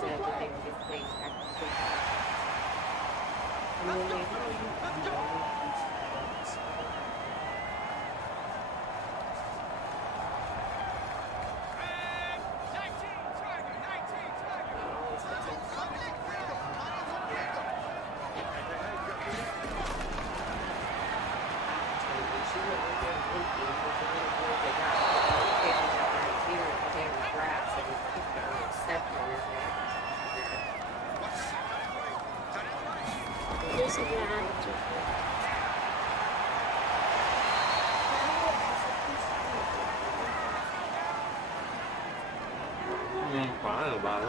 said that they were just playing tactical. And then they there's a attitude. Fine about it.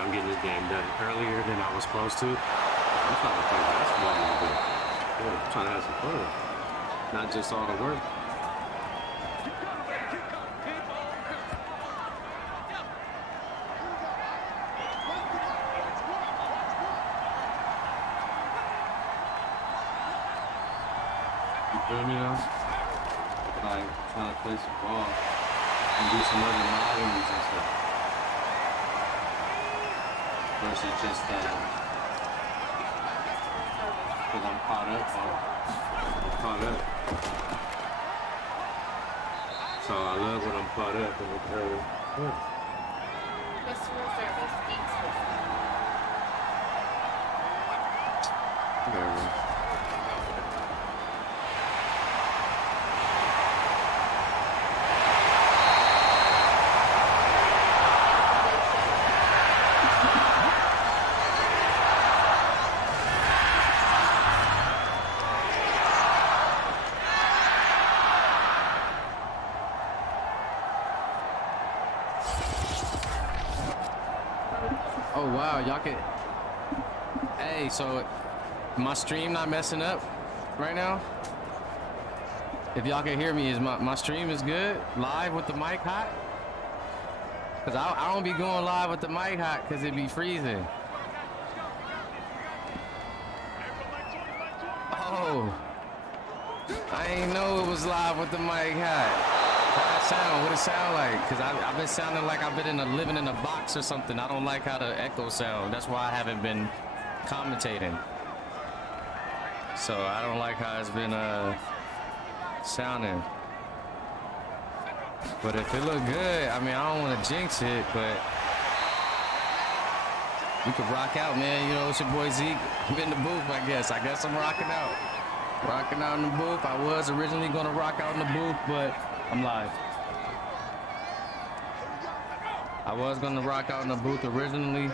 I'm getting this game done earlier than I was supposed to. I'm trying to play basketball a little bit. Yeah, I'm trying to have some fun. Not just all the work. You feel me though? Like trying to play some ball and do some other moves and stuff. Versus just because I'm caught up. I'm caught up. So I love when I'm caught up in the curve. Customer service eats Whatever. Oh wow, y'all can. Hey, so my stream not messing up right now? If y'all can hear me, is my stream is good? Live with the mic hot? Cause I don't be going live with the mic hot cause it be freezing. Oh, I ain't know it was live with the mic hot. How it sound? What it sound like? Cause I've been sounding like I've been living in a box or something. I don't like how the echo sound. That's why I haven't been commentating. So I don't like how it's been sounding. But if it look good, I mean, I don't want to jinx it, but we could rock out, man. You know, it's your boy Zeke. I'm in the booth, I guess. I guess I'm rocking out. Rocking out in the booth. I was originally going to rock out in the booth, but I'm live. I was going to rock out in the booth originally,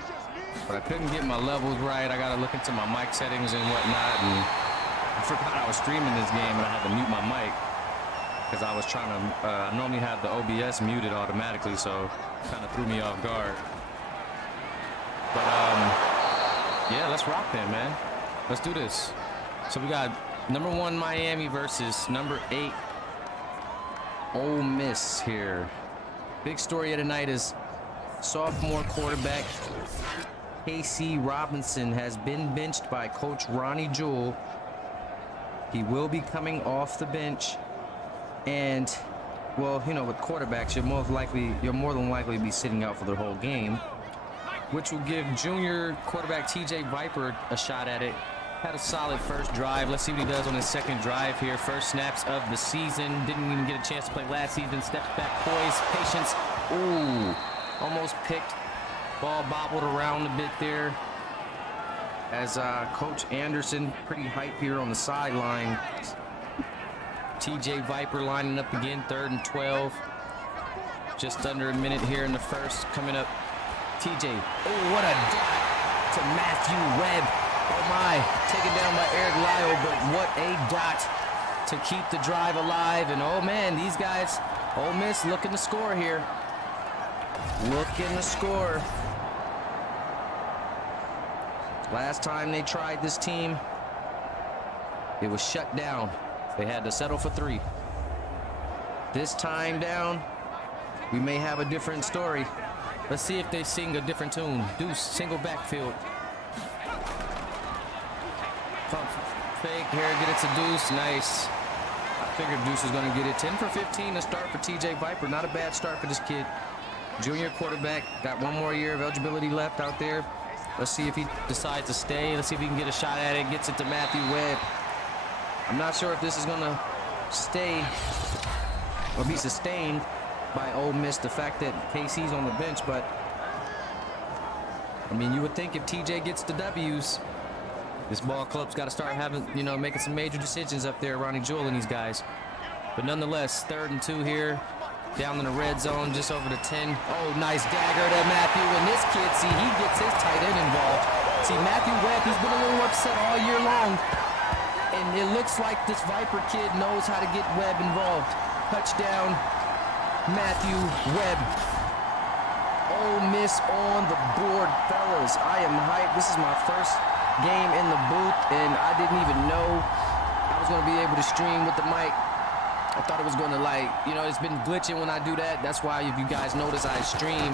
but I couldn't get my levels right. I got to look into my mic settings and whatnot, and I forgot I was streaming this game, and I had to mute my mic because I was trying to, I normally have the OBS muted automatically, so it kind of threw me off guard. But, yeah, let's rock then, man. Let's do this. So we got #1 Miami versus #8 Ole Miss here. Big story of the night is sophomore quarterback Casey Robinson has been benched by Coach Ronnie Jewell. He will be coming off the bench, and well, you know, with quarterbacks, you're more than likely to be sitting out for the whole game, which will give junior quarterback TJ Viper a shot at it. Had a solid first drive. Let's see what he does on his second drive here. First snaps of the season. Didn't even get a chance to play last season. Steps back, poise, patience. Ooh, almost picked. Ball bobbled around a bit there. As Coach Anderson, pretty hype here on the sideline. TJ Viper lining up again, 3rd and 12. Just under a minute here in the first. Coming up, TJ. Oh, what a dot to Matthew Webb. Oh my, taken down by Eric Lyle, but what a dot to keep the drive alive. And oh man, these guys, Ole Miss looking to score here. Looking to score. Last time they tried this team, it was shut down. They had to settle for 3. This time down, we may have a different story. Let's see if they sing a different tune. Deuce, single backfield. Pump fake here, get it to Deuce. Nice. I figured Deuce was going to get it. 10 for 15 to start for TJ Viper. Not a bad start for this kid. Junior quarterback. Got 1 more year of eligibility left out there. Let's see if he decides to stay. Let's see if he can get a shot at it. Gets it to Matthew Webb. I'm not sure if this is going to stay or be sustained by Ole Miss, the fact that KC's on the bench. But, I mean, you would think if TJ gets the W's, this ball club's got to start having, you know, making some major decisions up there, Ronnie Jewell and these guys. But nonetheless, 3rd and 2 here. Down in the red zone, just over the 10. Oh, nice dagger to Matthew. And this kid, see, he gets his tight end involved. See, Matthew Webb, he's been a little upset all year long. And it looks like this Viper kid knows how to get Webb involved. Touchdown, Matthew Webb. Ole Miss on the board, fellas. I am hyped. This is my first game in the booth, and I didn't even know I was going to be able to stream with the mic. I thought it was going to, like, you know, it's been glitching when I do that. That's why, if you guys notice, I stream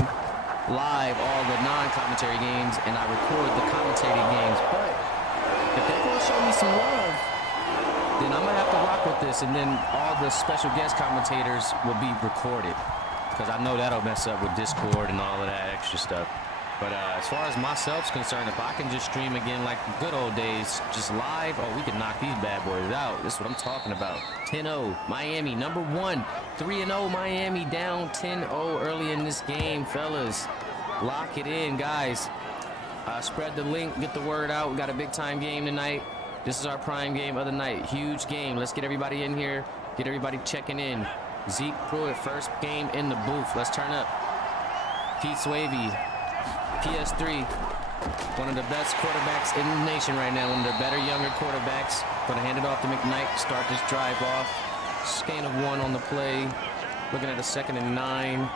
live all the non-commentary games, and I record the commentating games. But if they're going to show me some love, then I'm going to have to rock with this, and then all the special guest commentators will be recorded, because I know that'll mess up with Discord and all of that extra stuff. But as far as myself's concerned, if I can just stream again like the good old days, just live, oh, we can knock these bad boys out. This is what I'm talking about. 10-0, Miami, number 1. 3-0, Miami, down 10-0 early in this game, fellas. Lock it in, guys. Spread the link, get the word out. We got a big-time game tonight. This is our prime game of the night. Huge game. Let's get everybody in here, get everybody checking in. Zeke Pruitt, first game in the booth. Let's turn up. Pete Swavey. PS3, one of the best quarterbacks in the nation right now, one of the better younger quarterbacks. Gonna hand it off to McKnight, start this drive off. Gain of 1 on the play. Looking at a 2nd and 9.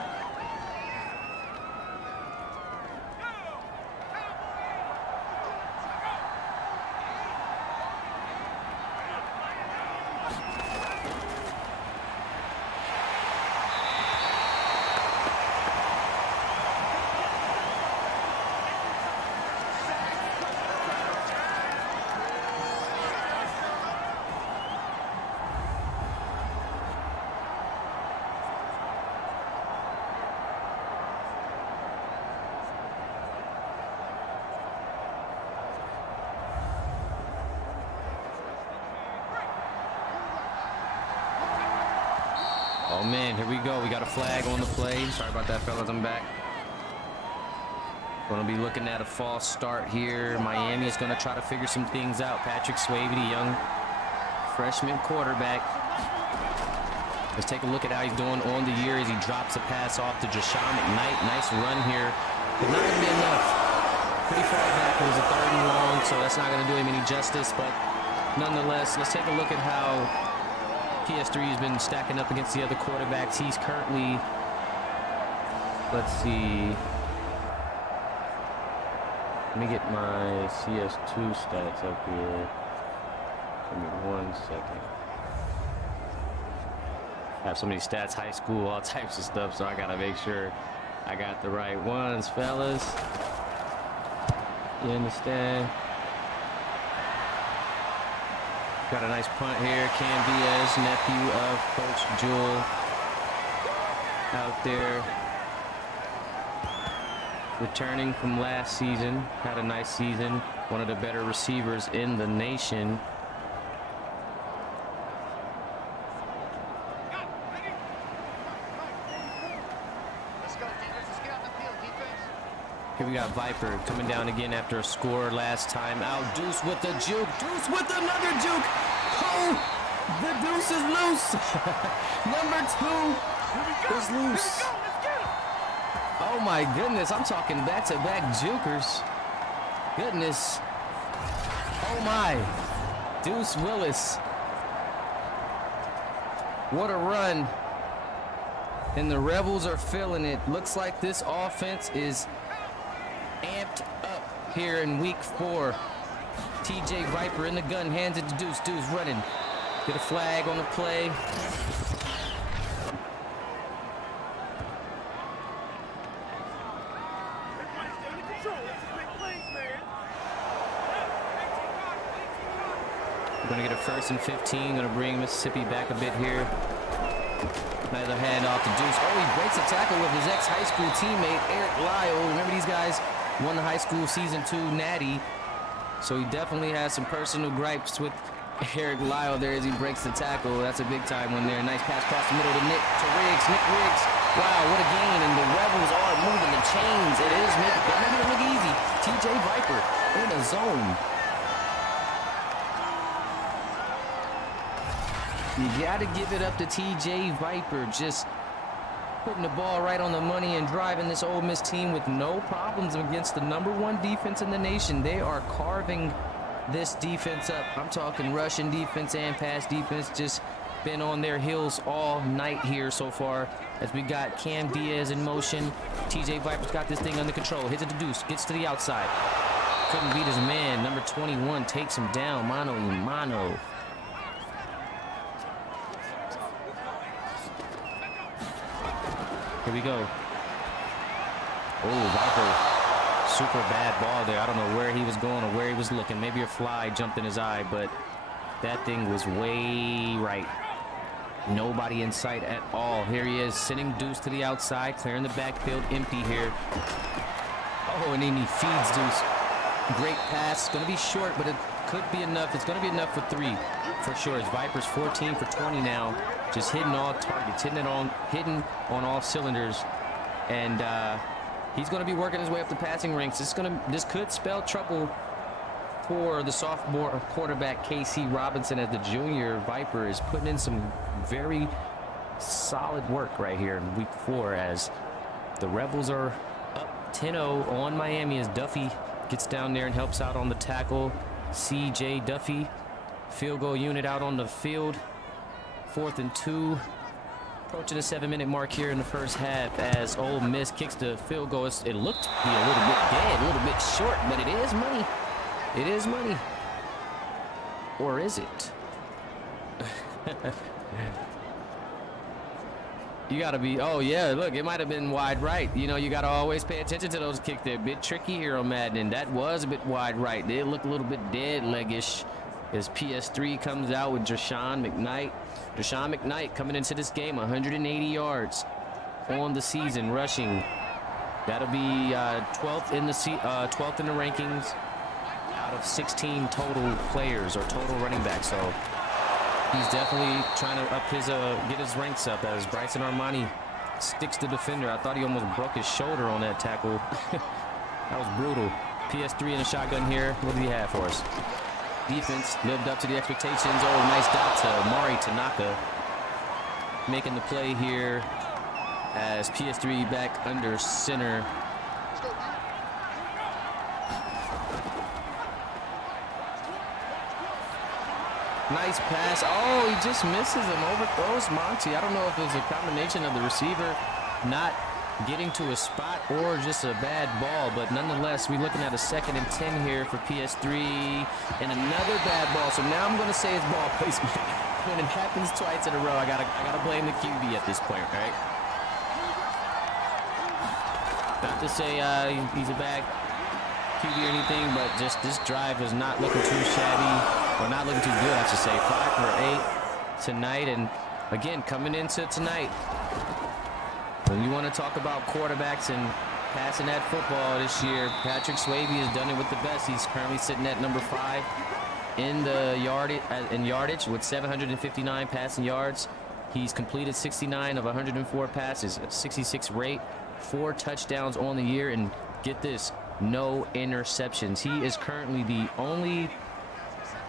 Oh man, here we go. We got a flag on the play. Sorry about that, fellas. I'm back. Gonna be looking at a false start here. Miami is gonna try to figure some things out. Patrick Swavey, the young freshman quarterback. Let's take a look at how he's doing on the year as he drops a pass off to Jashawn McKnight. Nice run here, but not gonna be enough. Pretty far back. It was a 3rd and long, so that's not gonna do him any justice. But nonetheless, let's take a look at how PS3 has been stacking up against the other quarterbacks. He's currently, let's see, let me get my CS2 stats up here. Give me 1 second. I have so many stats, high school, all types of stuff, so I gotta make sure I got the right ones, fellas. You understand? Got a nice punt here. Cam Diaz, nephew of Coach Jewell, out there returning from last season. Had a nice season. One of the better receivers in the nation. Here we got Viper coming down again after a score last time out. Deuce with the juke. Deuce with another juke. Oh, the Deuce is loose. Number 2 is loose. Oh my goodness, I'm talking back-to-back jukers. Goodness. Oh my. Deuce Willis. What a run. And the Rebels are feeling it. Looks like this offense is amped up here in week 4. TJ Viper in the gun, hands it to Deuce. Deuce running. Get a flag on the play. We're going to get a 1st and 15. Going to bring Mississippi back a bit here. Another handoff to Deuce. Oh, he breaks a tackle with his ex-high school teammate, Eric Lyle. Remember, these guys won the high school season 2 natty. So he definitely has some personal gripes with Eric Lyle there as he breaks the tackle. That's a big time one there. Nice pass across the middle to Nick Riggs. Nick Riggs. Wow, what a gain. And the Rebels are moving the chains. It is making it look easy. TJ Viper in the zone. You got to give it up to TJ Viper. Just putting the ball right on the money and driving this Ole Miss team with no problems against the #1 defense in the nation. They are carving this defense up. I'm talking rushing defense and pass defense. Just been on their heels all night here so far as we got Cam Diaz in motion. TJ Viper's got this thing under control. Hits it to Deuce. Gets to the outside. Couldn't beat his man. Number 21 takes him down. Mano a mano. Here we go. Oh, Viper. Super bad ball there. I don't know where he was going or where he was looking. Maybe a fly jumped in his eye, but that thing was way right. Nobody in sight at all. Here he is, sending Deuce to the outside, clearing the backfield, empty here. Oh, and then he feeds Deuce. Great pass. Going to be short, but it could be enough. It's going to be enough for 3 for sure. As Viper's 14 for 20 now. Just hitting all targets, hitting on all cylinders, and he's going to be working his way up the passing ranks. This could spell trouble for the sophomore quarterback K.C. Robinson, as the junior Viper is putting in some very solid work right here in week 4 as the Rebels are up 10-0 on Miami as Duffy gets down there and helps out on the tackle. C.J. Duffy, field goal unit out on the field. 4th and 2, approaching the 7-minute mark here in the first half as Ole Miss kicks the field goal. It looked to be a little bit dead, a little bit short, but it is money. It is money. Or is it? You got to be, oh yeah, look, it might have been wide right. You know, you got to always pay attention to those kicks. They're a bit tricky here on Madden, and that was a bit wide right. They look a little bit dead leggish as PS3 comes out with Deshaun McKnight. Deshaun McKnight coming into this game, 180 yards on the season rushing. That'll be 12th in the rankings out of 16 total players or total running backs. So he's definitely trying to up his get his ranks up as Bryson Armani sticks the defender. I thought he almost broke his shoulder on that tackle. That was brutal. PS3 in a shotgun here. What did he have for us? Defense lived up to the expectations. Oh, nice dot to Mari Tanaka. Making the play here as PS3 back under center. Nice pass. Oh, he just misses him. Overthrows Monty. I don't know if it was a combination of the receiver not getting to a spot or just a bad ball, but nonetheless, we're looking at a 2nd and 10 here for PS3 and another bad ball. So now I'm going to say it's ball placement. When it happens twice in a row, I gotta blame the QB at this point, right? Not to say he's a bad QB or anything, but just this drive is not looking too shabby, or not looking too good, I should say. 5 for 8 tonight, and again, coming into tonight, when you want to talk about quarterbacks and passing that football this year, Patrick Swayze has done it with the best. He's currently sitting at number 5 in the yardage with 759 passing yards. He's completed 69 of 104 passes, a 66 rate, 4 touchdowns on the year, and get this, no interceptions. He is currently the only,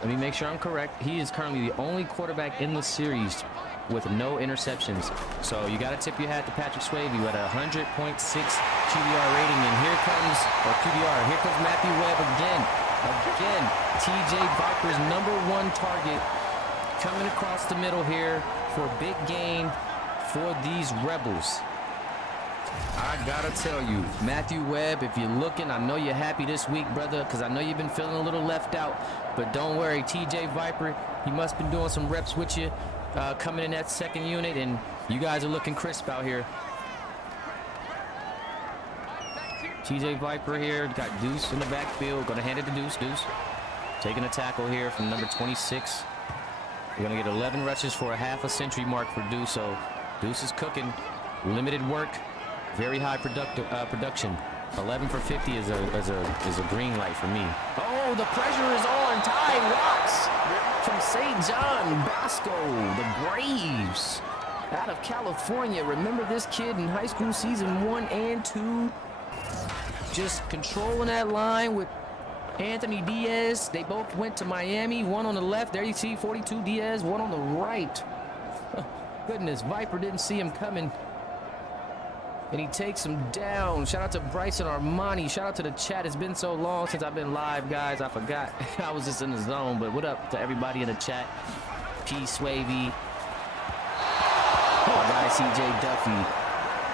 let me make sure I'm correct, he is currently the only quarterback in the series with no interceptions. So you got to tip your hat to Patrick Swayze with a 100.6 QBR rating. And here comes, or QBR, here comes Matthew Webb again. Again, TJ Viper's #1 target coming across the middle here for a big gain for these Rebels. I gotta tell you, Matthew Webb, if you're looking, I know you're happy this week, brother, because I know you've been feeling a little left out. But don't worry, TJ Viper, he must have been doing some reps with you, coming in that second unit, and you guys are looking crisp out here. TJ Viper here, got Deuce in the backfield, gonna hand it to Deuce. Deuce taking a tackle here from number 26. We're gonna get 11 rushes for a half a century mark for Deuce, so Deuce is cooking. Limited work, very high production. 11 for 50 is a green light for me. Oh, the pressure is on. Ty Watts from St. John Bosco, the Braves, out of California. Remember this kid in high school season 1 and 2, just controlling that line with Anthony Diaz. They both went to Miami. One on the left. There you see 42 Diaz. One on the right. Goodness, Viper didn't see him coming, and he takes him down. Shout out to Bryson Armani. Shout out to the chat. It's been so long since I've been live, guys. I forgot. I was just in the zone. But what up to everybody in the chat? P. Swavey. All right, CJ Duffy.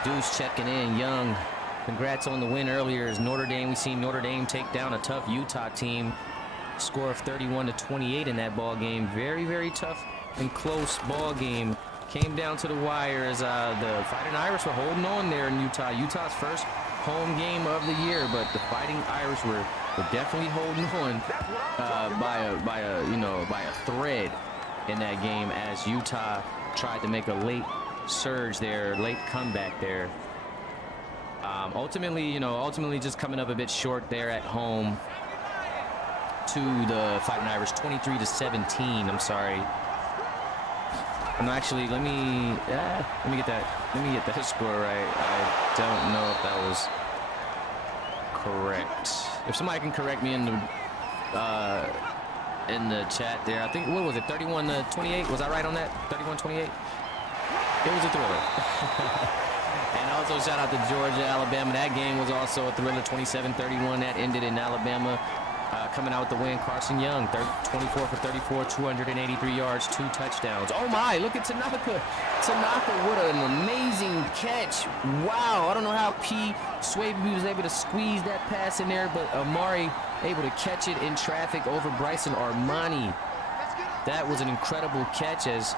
Deuce checking in. Young. Congrats on the win earlier as Notre Dame. We seen Notre Dame take down a tough Utah team. Score of 31-28 in that ball game. Very, very tough and close ball game. Came down to the wire as the Fighting Irish were holding on there in Utah. Utah's first home game of the year, but the Fighting Irish were definitely holding on by a thread in that game as Utah tried to make a late surge there, late comeback there. Ultimately just coming up a bit short there at home to the Fighting Irish, 23-17. I'm sorry. No, actually, let me get that score right. I don't know if that was correct. If somebody can correct me in the chat there, I think, what was it, 31-28? Was I right on that? 31-28? It was a thriller. And also shout out to Georgia, Alabama. That game was also a thriller, 27-31. That ended in Alabama coming out with the win. Carson Young, 24 for 34, 283 yards, 2 touchdowns. Oh my, look at Tanaka. Tanaka, what an amazing catch. Wow, I don't know how P. Swayze was able to squeeze that pass in there, but Amari able to catch it in traffic over Bryson Armani. That was an incredible catch. As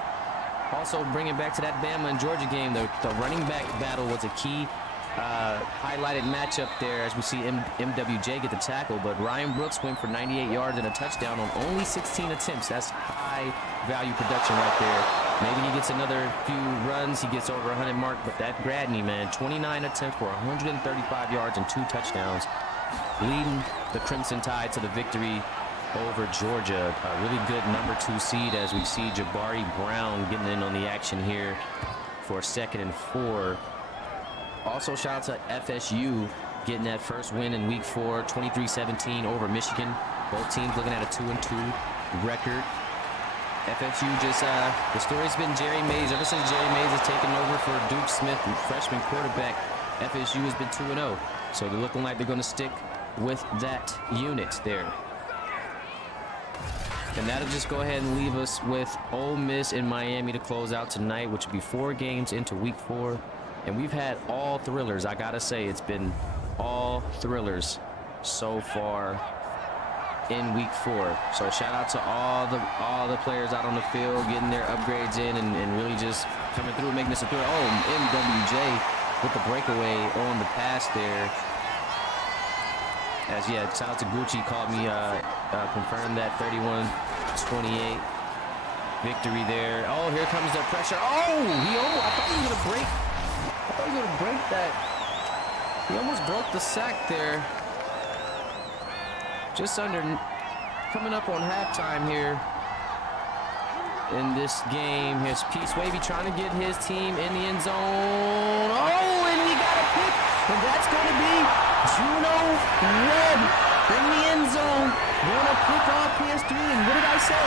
also bringing back to that Bama and Georgia game, the running back battle was a key highlighted matchup there as we see MWJ get the tackle, but Ryan Brooks went for 98 yards and a touchdown on only 16 attempts. That's high value production right there. Maybe he gets another few runs, he gets over 100 mark, but that Gradney, man, 29 attempts for 135 yards and 2 touchdowns, leading the Crimson Tide to the victory over Georgia. A really good #2 seed as we see Jabari Brown getting in on the action here for 2nd and 4. Also shout out to FSU getting that first win in week 4, 23-17 over Michigan. Both teams looking at a 2-2 record. FSU just, the story's been Jerry Mays. Ever since Jerry Mays has taken over for Duke Smith, freshman quarterback, FSU has been 2-0. So they're looking like they're going to stick with that unit there. And that'll just go ahead and leave us with Ole Miss in Miami to close out tonight, which will be 4 games into week 4. And we've had all thrillers. I gotta say, it's been all thrillers so far in week 4. So shout out to all the players out on the field getting their upgrades in and really just coming through, making this a thriller. Oh, MWJ with the breakaway on the pass there. As yeah, shout out to Gucci, called me, confirmed that 31-28 victory there. Oh, here comes the pressure. Oh, I thought he was gonna break. I thought he was gonna break that. He almost broke the sack there. Just under, coming up on halftime here in this game. Here's Peace Wavy trying to get his team in the end zone. Oh, and he got a pick, and that's going to be Juno Webb in the end zone. Going to pick off PS3, and what did I say?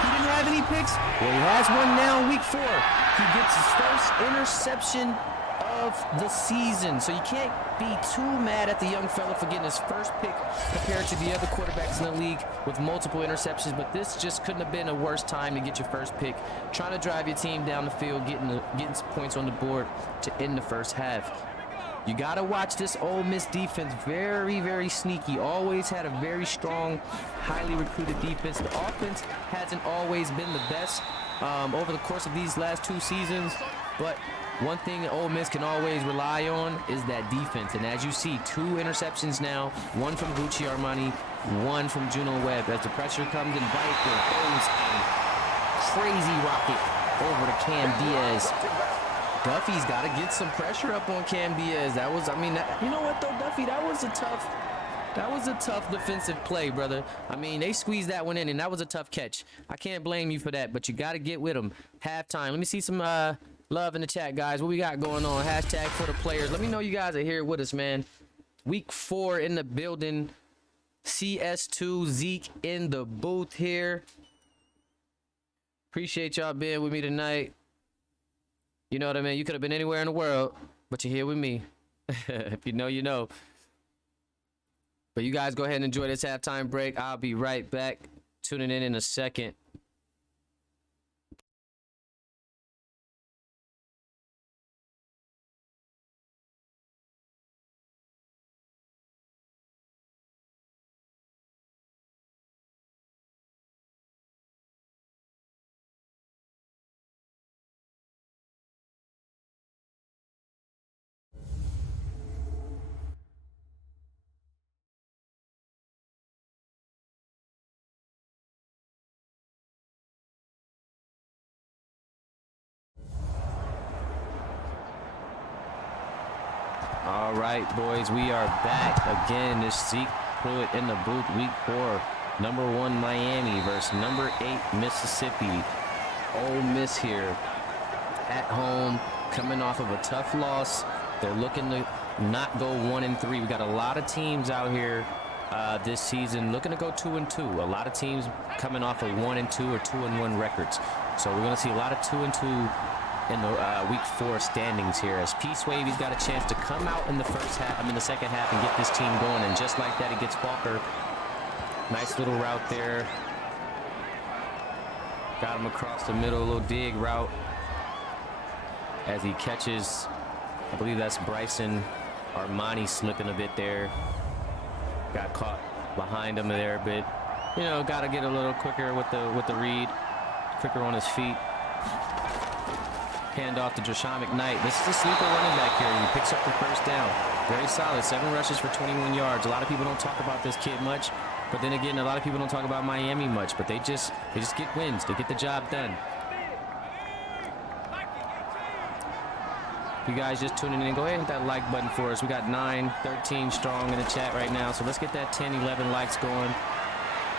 He didn't have any picks. Well, he has one now in week 4. He gets his first interception of the season. So you can't be too mad at the young fella for getting his first pick compared to the other quarterbacks in the league with multiple interceptions. But this just couldn't have been a worse time to get your first pick. Trying to drive your team down the field, getting some points on the board to end the first half. You got to watch this Ole Miss defense. Very, very sneaky. Always had a very strong, highly recruited defense. The offense hasn't always been the best over the course of these last 2 seasons. But one thing Ole Miss can always rely on is that defense. And as you see, 2 interceptions now. One from Gucci Armani, one from Juno Webb. As the pressure comes in, Viper throws a crazy rocket over to Cam Diaz. Duffy's got to get some pressure up on Cam Diaz. That was, you know what though, Duffy, that was a tough defensive play, brother. I mean, they squeezed that one in, and that was a tough catch. I can't blame you for that, but you got to get with them. Halftime. Let me see some love in the chat, guys. What we got going on? Hashtag for the players. Let me know you guys are here with us, man. Week 4 in the building. CS2 Zeke in the booth here. Appreciate y'all being with me tonight. You know what I mean? You could have been anywhere in the world, but you're here with me. If you know, you know. But you guys go ahead and enjoy this halftime break. I'll be right back. Tuning in a second. All right, boys, we are back again. This Zeke Pruitt in the booth, week 4. Number 1 Miami versus number 8 Mississippi. Ole Miss here at home, coming off of a tough loss. They're looking to not go 1-3. We got a lot of teams out here this season looking to go 2-2. A lot of teams coming off of 1-2 or 2-1 records. So we're going to see a lot of 2-2 in the week 4 standings here, as Peace Wavy's got a chance to come out in the second half and get this team going. And just like that, he gets Falker. Nice little route there. Got him across the middle, a little dig route as he catches, I believe that's Bryson Armani slipping a bit there. Got caught behind him there a bit. You know, got to get a little quicker with the read, quicker on his feet. Hand off to Drashawn McKnight. This is a sleeper running back here. He picks up the first down. Very solid. 7 rushes for 21 yards. A lot of people don't talk about this kid much, but then again, a lot of people don't talk about Miami much. But they just get wins. They get the job done. If you guys just tuning in, go ahead and hit that like button for us. We got 9-13 strong in the chat right now, so let's get that 10-11 likes going.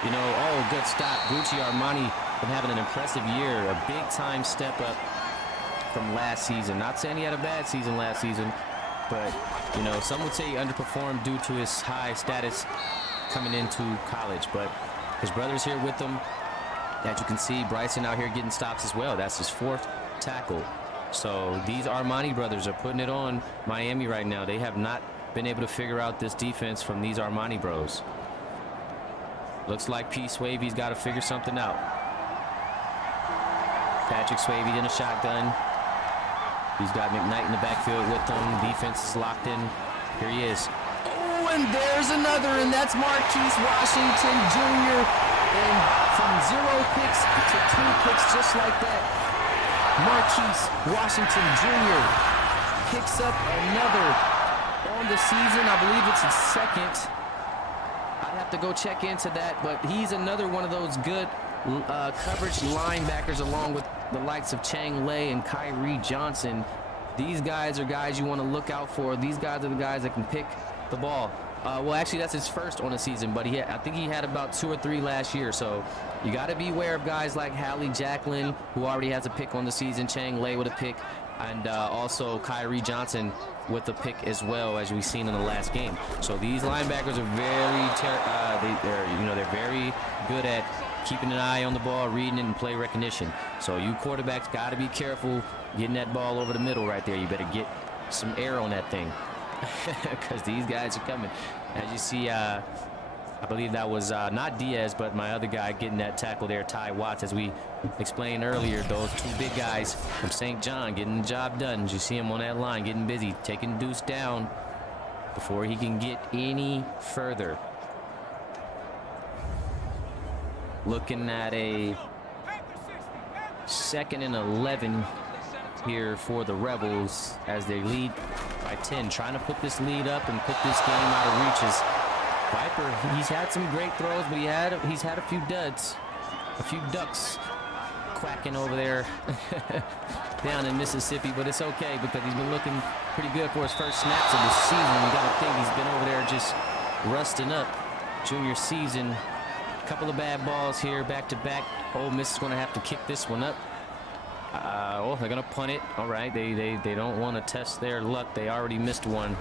You know, oh, good stop. Gucci Armani been having an impressive year, a big time step up from last season. Not saying he had a bad season last season, but you know, some would say he underperformed due to his high status coming into college. But his brother's here with him. As you can see, Bryson out here getting stops as well. That's his 4th tackle. So these Armani brothers are putting it on Miami right now. They have not been able to figure out this defense from these Armani bros. Looks like P. Swavy's got to figure something out. Patrick Swavy in a shotgun. He's got McKnight in the backfield with him. Defense is locked in. Here he is. Oh, and there's another, and that's Marquise Washington Jr. And from 0 picks to 2 picks just like that. Marquise Washington Jr. picks up another on the season. I believe it's his second. I'd have to go check into that, but he's another one of those good coverage linebackers along with the likes of Chang Lei and Kyrie Johnson. These guys are guys you want to look out for. These guys are the guys that can pick the ball. Well, actually, that's his first on the season, but I think he had about 2 or 3 last year. So you got to be aware of guys like Hallie Jacklin, who already has a pick on the season, Chang Lei with a pick, and also Kyrie Johnson with a pick as well, as we've seen in the last game. So these linebackers are they're very good at keeping an eye on the ball, reading it, and play recognition. So you quarterbacks got to be careful getting that ball over the middle right there. You better get some air on that thing because these guys are coming. As you see, I believe that was not Diaz, but my other guy getting that tackle there, Ty Watts. As we explained earlier, those 2 big guys from St. John getting the job done. As you see him on that line, getting busy, taking Deuce down before he can get any further. Looking at a 2nd and 11 here for the Rebels as they lead by 10, trying to put this lead up and put this game out of reaches. Viper, he's had some great throws, but he's had a few duds, a few ducks quacking over there down in Mississippi, but it's okay because he's been looking pretty good for his first snaps of the season. You got to think he's been over there just rusting up. Junior season, a couple of bad balls here back to back. Ole Miss is going to have to kick this one up. Oh, they're going to punt it. All right, they don't want to test their luck. They already missed one.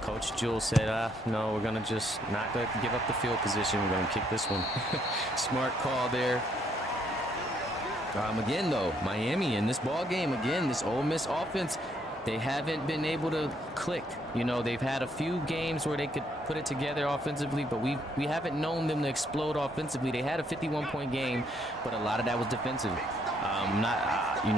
Coach Jewell said, no, we're going to just not going to give up the field position. We're going to kick this one. Smart call there. Again, though, Miami in this ball game, again, this Ole Miss offense, they haven't been able to click. You know, they've had a few games where they could put it together offensively, but we haven't known them to explode offensively. They had a 51-point game, but a lot of that was defensive.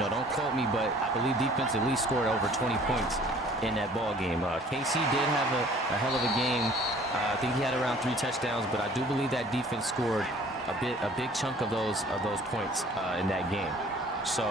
Don't quote me, but I believe defense at least scored over 20 points in that ball game. KC did have a hell of a game. I think he had around 3 touchdowns, but I do believe that defense scored a big chunk of those points in that game. So,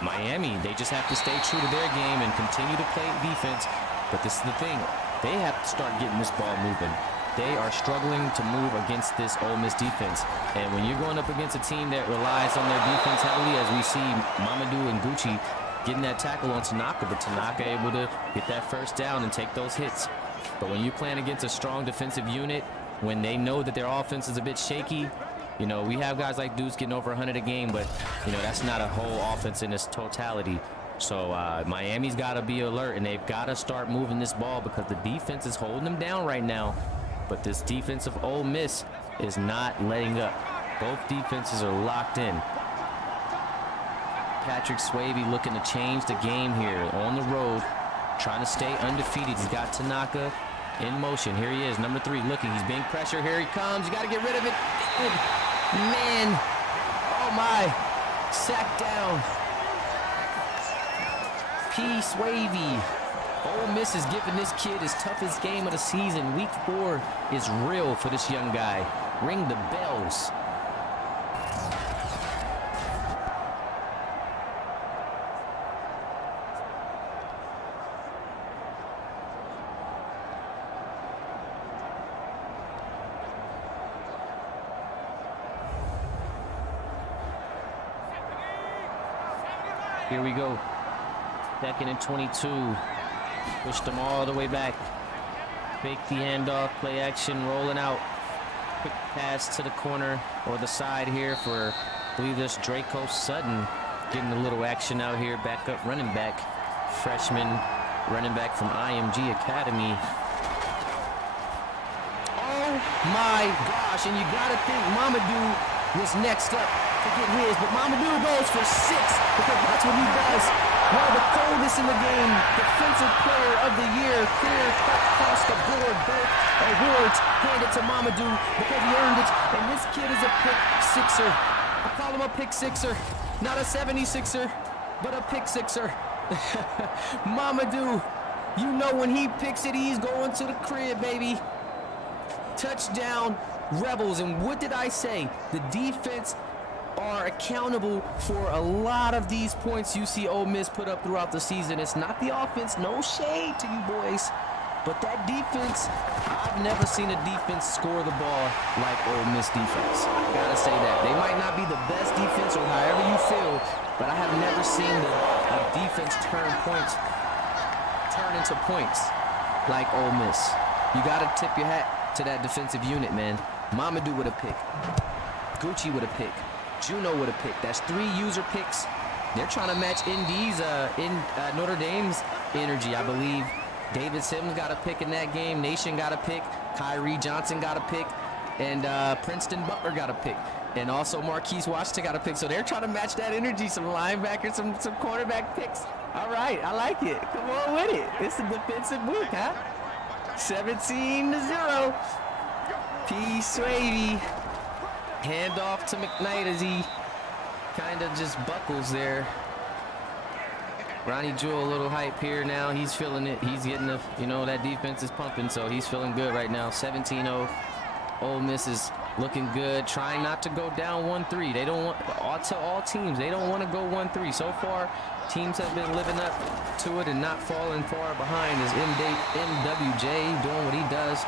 Miami, they just have to stay true to their game and continue to play defense. But this is the thing. They have to start getting this ball moving. They are struggling to move against this Ole Miss defense. And when you're going up against a team that relies on their defense heavily, as we see Mamadou and Gucci getting that tackle on Tanaka, but Tanaka able to get that first down and take those hits. But when you're playing against a strong defensive unit, when they know that their offense is a bit shaky, we have guys like Deuce getting over 100 a game, but, that's not a whole offense in its totality. So Miami's got to be alert, and they've got to start moving this ball because the defense is holding them down right now. But this defense of Ole Miss is not letting up. Both defenses are locked in. Patrick Swayze looking to change the game here on the road, trying to stay undefeated. He's got Tanaka in motion. Here he is, number 3, looking. He's being pressured. Here he comes. You got to get rid of it. Man. Oh, my. Sack down. P. Swayze. Ole Miss is giving this kid his toughest game of the season. Week 4 is real for this young guy. Ring the bells. Here we go. 2nd and 22. Pushed them all the way back. Fake the handoff, play action, rolling out. Quick pass to the corner or the side here for, I believe this Draco Sutton. Getting a little action out here. Backup running back. Freshman running back from IMG Academy. Oh my gosh, and you gotta think Mamadou was next up to get his, but Mamadou goes for 6 because that's what he does. One of the coldest in the game, defensive player of the year, clear cut across the board, both awards handed to Mamadou because he earned it, and this kid is a pick sixer. I call him a pick sixer, not a 76er, but a pick sixer. Mamadou, when he picks it, he's going to the crib, baby. Touchdown, Rebels, and what did I say? The defense are accountable for a lot of these points you see Ole Miss put up throughout the season. It's not the offense, no shade to you boys, but that defense, I've never seen a defense score the ball like Ole Miss defense. I gotta say that. They might not be the best defense or however you feel, but I have never seen a defense turn into points like Ole Miss. You gotta tip your hat to that defensive unit, man. Mamadou with a pick. Gucci with a pick. Juno with a pick. That's 3 user picks. They're trying to match Indy's Notre Dame's energy, I believe. David Sims got a pick in that game. Nation got a pick. Kyrie Johnson got a pick. And Princeton Butler got a pick. And also Marquise Washington got a pick. So they're trying to match that energy. Some linebackers, some cornerback picks. All right, I like it. Come on with it. It's a defensive week, huh? 17-0. P. Swavey. Hand off to McKnight as he kind of just buckles there. Ronnie Jewell, a little hype here now. He's feeling it. He's getting the, that defense is pumping, so he's feeling good right now. 17-0. Ole Miss is looking good, trying not to go down 1-3. They don't want, to all teams, they don't want to go 1-3. So far, teams have been living up to it and not falling far behind as MWJ doing what he does.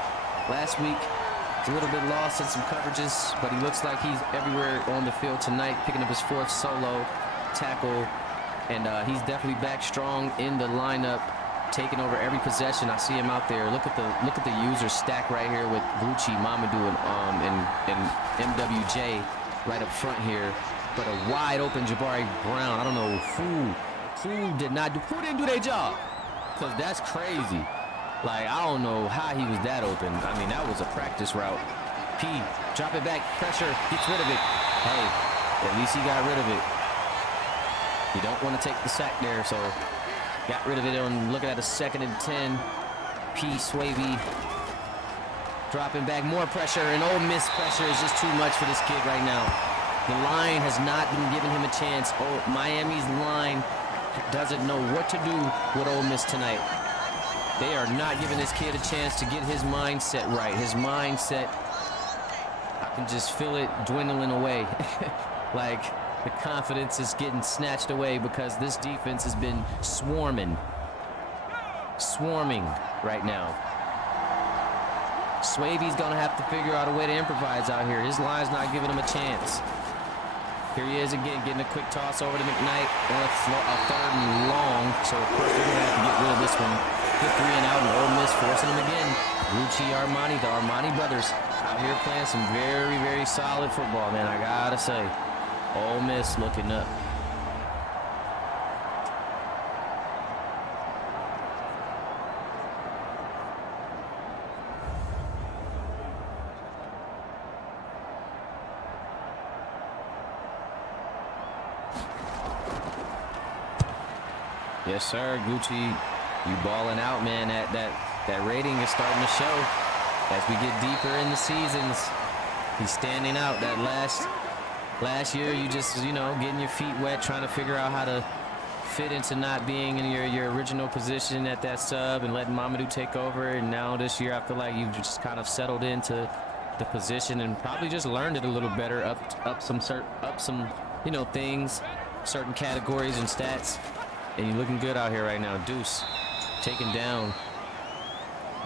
Last week, a little bit lost in some coverages, but he looks like he's everywhere on the field tonight, picking up his 4th solo tackle, and he's definitely back strong in the lineup, taking over every possession. I see him out there. Look at the user stack right here with Gucci, Mamadou, and MWJ right up front here. But a wide open Jabari Brown. I don't know who didn't do their job, because that's crazy. Like, I don't know how he was that open. I mean, that was a practice route. P, drop it back, pressure, gets rid of it. Hey, at least he got rid of it. You don't want to take the sack there, so got rid of it on looking at a 2nd and 10. P, Swavey dropping back, more pressure, and Ole Miss pressure is just too much for this kid right now. The line has not been giving him a chance. Oh, Miami's line doesn't know what to do with Ole Miss tonight. They are not giving this kid a chance to get his mindset right. His mindset, I can just feel it dwindling away. Like, the confidence is getting snatched away because this defense has been swarming right now. Swavey's going to have to figure out a way to improvise out here. His line's not giving him a chance. Here he is again, getting a quick toss over to McKnight on a 3rd and long. So, of course, they're going to have to get rid of this one. Good 3 and out, and Ole Miss forcing him again. Gucci, Armani, the Armani brothers out here playing some very, very solid football, man. I gotta say, Ole Miss looking up. Yes, sir, Gucci. You balling out, man. That rating is starting to show as we get deeper in the seasons. He's standing out. That last year, you just, getting your feet wet, trying to figure out how to fit into not being in your original position at that sub and letting Mamadou take over. And now this year, I feel like you've just kind of settled into the position and probably just learned it a little better, up some things, certain categories and stats. And you're looking good out here right now. Deuce taken down.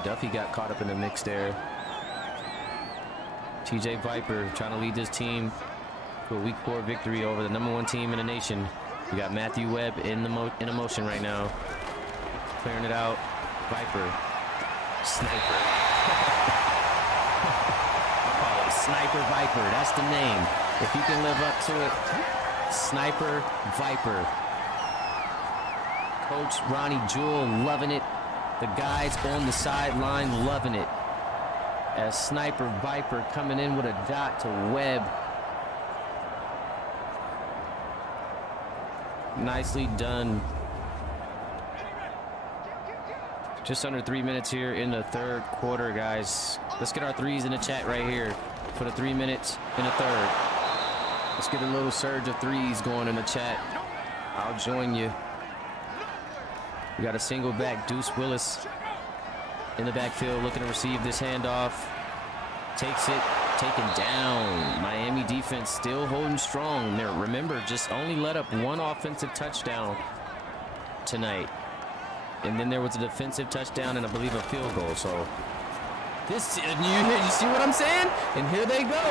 Duffy got caught up in the mix there. TJ Viper trying to lead this team to a week 4 victory over the #1 team in the nation. We got Matthew Webb in a motion right now. Clearing it out. Viper. Sniper. I call it Sniper Viper. That's the name. If you can live up to it. Sniper Viper. Coach Ronnie Jewell loving it. The guys on the sideline loving it. As Sniper Viper coming in with a dot to Webb. Nicely done. Just under 3 minutes here in the 3rd quarter, guys. Let's get our threes in the chat right here for the 3 minutes in the 3rd. Let's get a little surge of threes going in the chat. I'll join you. We got a single back. Deuce Willis in the backfield looking to receive this handoff. Takes it. taken down. Miami defense still holding strong. There, remember, just only let up one offensive touchdown tonight. And then there was a defensive touchdown and I believe a field goal. So this, you see what I'm saying? And here they go.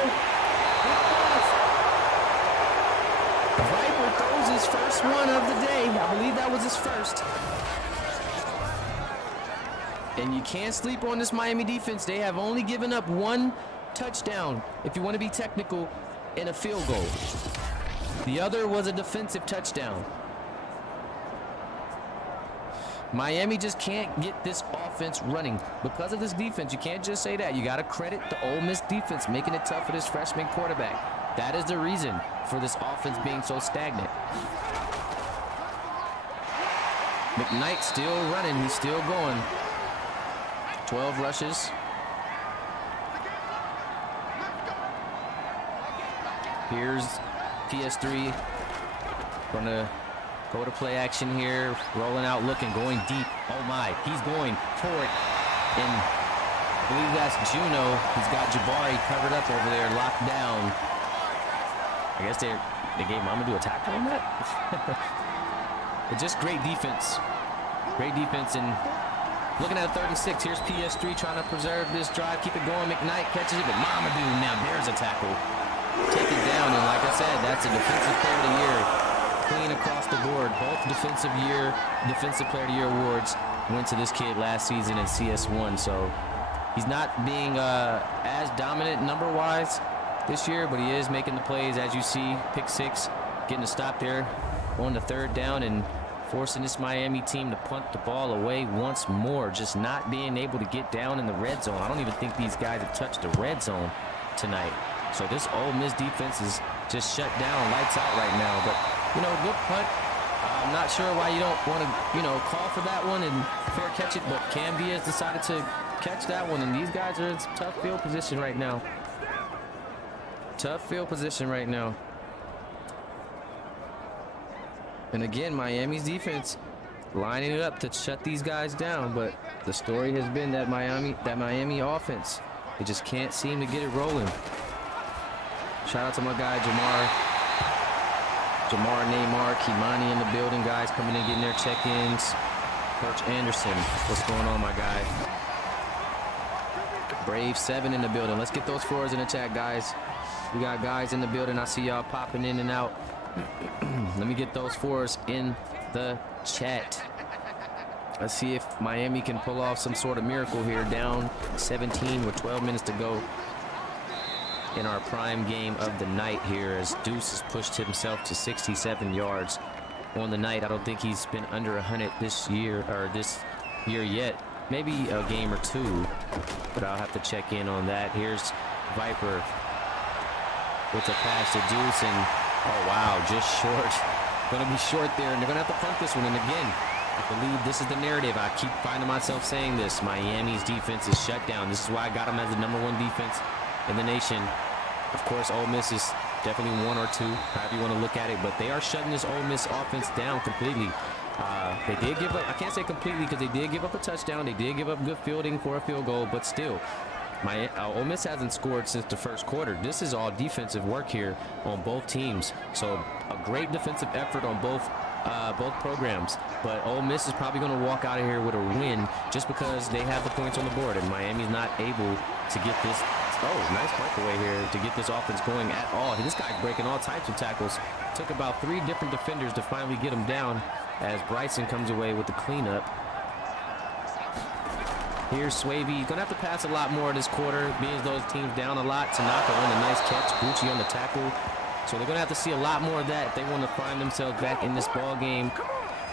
Viper throws his first one of the day. I believe that was his first. And you can't sleep on this Miami defense. They have only given up one touchdown, if you want to be technical, and a field goal. The other was a defensive touchdown. Miami just can't get this offense running because of this defense. You can't just say that. You got to credit the Ole Miss defense making it tough for this freshman quarterback. That is the reason for this offense being so stagnant. McKnight still running. He's still going. 12 rushes. Here's PS3. Gonna go to play action here. Rolling out, looking, going deep. Oh my, he's going for it. And I believe that's Juno. He's got Jabari covered up over there, locked down. I guess they gave Mamadou a tackle on that. But just great defense. Great defense. And looking at a 3rd and 6. Here's PS3 trying to preserve this drive. Keep it going. McKnight catches it, but Mamadou, now there's a tackle. Take it down, and like I said, that's a defensive player of the year. Clean across the board. Both defensive player of the year awards went to this kid last season in CS1. So he's not being as dominant number-wise this year, but he is making the plays, as you see. Pick 6, getting a stop there on the 3rd down and forcing this Miami team to punt the ball away once more. Just not being able to get down in the red zone. I don't even think these guys have touched the red zone tonight. So this Ole Miss defense is just shut down, lights out right now. But, you know, good punt. I'm not sure why you don't want to, you know, call for that one and fair catch it. But Cam Diaz decided to catch that one. And these guys are in tough field position right now. Tough field position right now. And again, Miami's defense lining it up to shut these guys down. But the story has been that Miami offense, they just can't seem to get it rolling. Shout out to my guy, Jamar, Neymar, Kimani in the building, guys coming in, getting their check-ins. Coach Anderson, what's going on, my guy? Brave 7 in the building. Let's get those 4s in the chat, guys. We got guys in the building. I see y'all popping in and out. Let me get those 4s in the chat. Let's see if Miami can pull off some sort of miracle here. Down 17 with 12 minutes to go in our prime game of the night here, as Deuce has pushed himself to 67 yards on the night. I don't think he's been under 100 this year yet. Maybe a game or two, but I'll have to check in on that. Here's Viper with a pass to Deuce, and oh wow, just short. Gonna be short there, and they're gonna have to punt this one. And again, I believe this is the narrative. I keep finding myself saying this. Miami's defense is shut down. This is why I got them as the #1 defense in the nation. Of course, Ole Miss is definitely 1 or 2, however you want to look at it, but they are shutting this Ole Miss offense down completely. They did give up, I can't say completely because they did give up a touchdown. They did give up good fielding for a field goal, but still, Ole Miss hasn't scored since the 1st quarter. This is all defensive work here on both teams. So a great defensive effort on both programs. But Ole Miss is probably going to walk out of here with a win just because they have the points on the board, and Miami's not able to get this. Oh, nice breakaway here to get this offense going at all. This guy's breaking all types of tackles. Took about 3 different defenders to finally get him down as Bryson comes away with the cleanup. Here's Swavey. He's going to have to pass a lot more this quarter, being those teams down a lot. Tanaka on a nice catch. Gucci on the tackle. So they're going to have to see a lot more of that if they want to find themselves back in this ball game.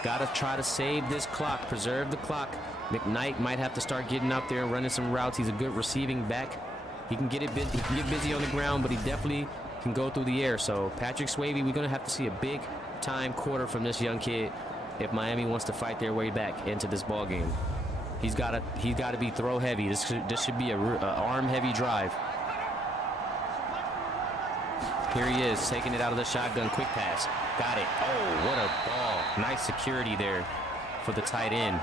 Got to try to save this clock, preserve the clock. McKnight might have to start getting out there and running some routes. He's a good receiving back. He can get busy on the ground, but he definitely can go through the air. So Patrick Swavey, we're going to have to see a big time quarter from this young kid if Miami wants to fight their way back into this ball game. He's got to be throw heavy. This should be a arm heavy drive. Here he is, taking it out of the shotgun. Quick pass. Got it. Oh, what a ball. Nice security there for the tight end.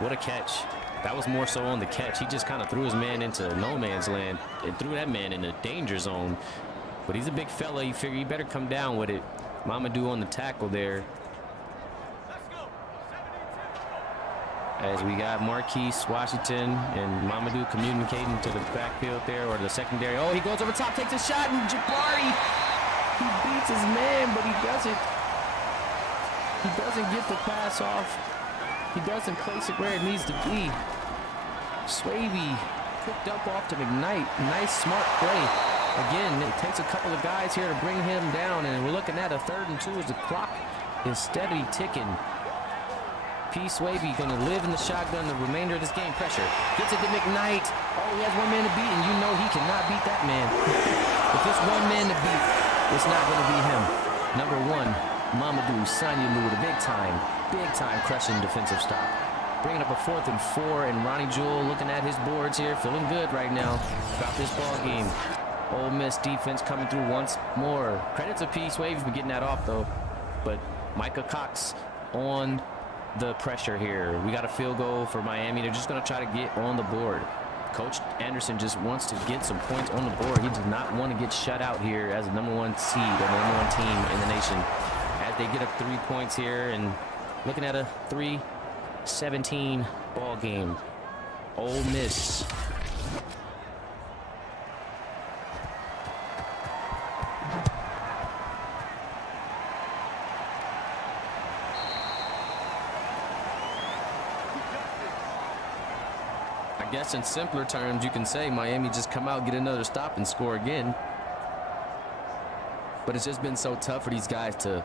What a catch. That was more so on the catch. He just kind of threw his man into no man's land and threw that man in a danger zone. But he's a big fella. You figure he better come down with it. Mamadou on the tackle there. As we got Marquise Washington and Mamadou communicating to the backfield there, or the secondary. Oh, he goes over top, takes a shot, and Jabari, he beats his man, but he doesn't get the pass off. He doesn't place it where it needs to be. Swavey picked up off to McKnight. Nice, smart play. Again, it takes a couple of guys here to bring him down, and we're looking at a 3rd and 2 as the clock is steadily ticking. P. Swavey going to live in the shotgun the remainder of this game. Pressure. Gets it to McKnight. Oh, he has one man to beat, and you know he cannot beat that man. If it's one man to beat, it's not going to be him. Number 1, Mamadou Sanyalou with a big time crushing defensive stop. Bringing up a 4th and 4, and Ronnie Jewell looking at his boards here, feeling good right now about this ball game. Ole Miss defense coming through once more. Credit to P. Swavey for getting that off, though. But Micah Cox on the pressure here. We got a field goal for Miami. They're just going to try to get on the board. Coach Anderson just wants to get some points on the board. He does not want to get shut out here as a #1 seed or #1 team in the nation. As they get up 3 points here and looking at a 3-17 ball game. Ole Miss. I guess in simpler terms, you can say Miami just come out, get another stop, and score again. But it's just been so tough for these guys to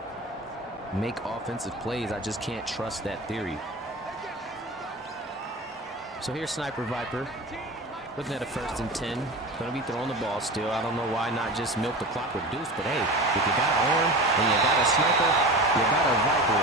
make offensive plays. I just can't trust that theory. So here's Sniper Viper. Looking at a 1st and 10. Going to be throwing the ball still. I don't know why not just milk the clock with Deuce. But hey, if you got an arm and you got a sniper, you got a Viper